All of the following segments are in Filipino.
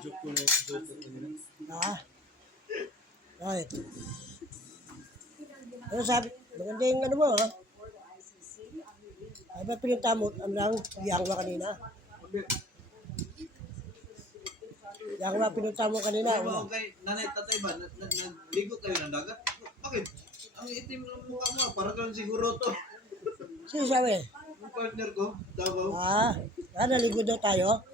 Joke ko na yung joke ko nila. Ha? Ay. Ano sabi? Maganda yung ano mo, ha? Ay ba pinunta mo? Ang lang, Yangwa kanina? Okay. Yangwa pinunta mo kanina. Ay, Una. okay. Nanay, tatay ba? Nagligo kayo ng dagat? Bakit? Ang itim ng mukha mo. Parang ganun siguro to. Sino sabi? Yung partner ko, Davao. Naligo daw tayo?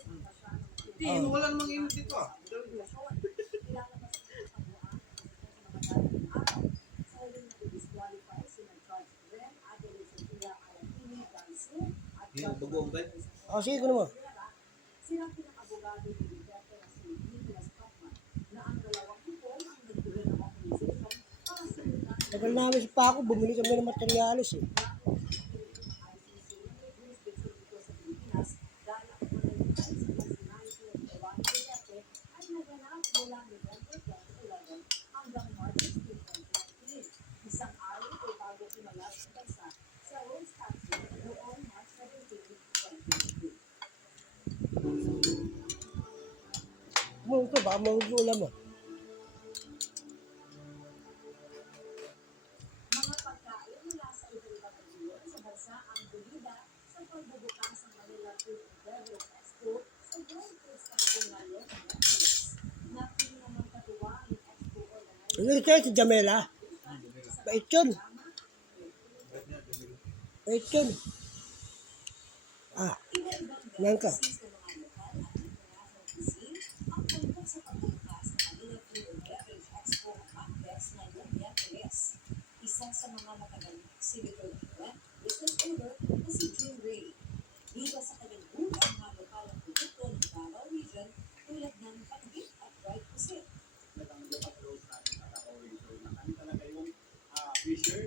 Hindi, wala namang init dito ah. Yung bagoong tayo. Sige ko naman. Tagal namin si Paco, bumili kami ng materialis eh. Kung ito, baka mahugulan mo. Ano ito si Jamela? Bait yun. Bait yun. Nan ka. Isa sa mga matagal exhibitor ng business owner na si Jim Ray. Dito sa kanyang booth ang mga lokal na produkto ng Davao Region tulad ng patigit at dried pusit. Nagtanggap at close natin at ako rin. So, nakan talaga yung fisher,